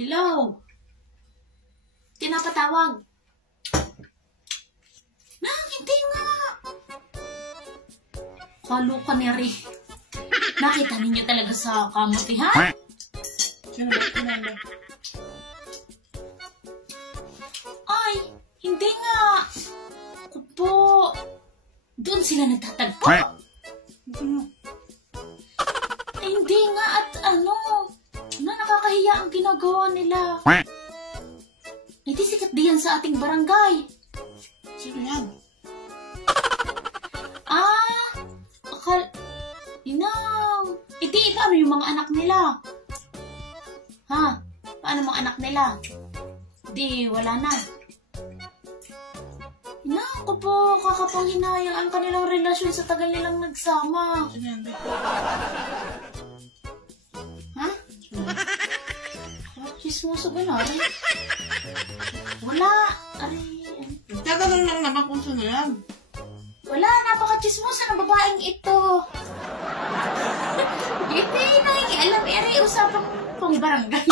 Hello? Tinapatawag. Hindi nga. Kaluka ni Ray. Nakita ninyo talaga sa kamuti, ha? Ay, hindi nga. Ako po. Doon sila nagtatagpo. Ay, hindi nga at nakakahiya ang ginagawa nila. Hindi sikat diyan sa ating barangay. Sino yan? Paano yung mga anak nila? Ha? Paano mga anak nila? Di, wala na. Ako po, kakapanghinayang ang kanilang relasyon sa tagal nilang nagsama. Sino yan? Ha? Chismoso gano'n? Wala. Tatanong lang naman kung sino yan. Wala, napaka-chismosa ng babaeng ito. Hindi na alam, usapang pang barangay.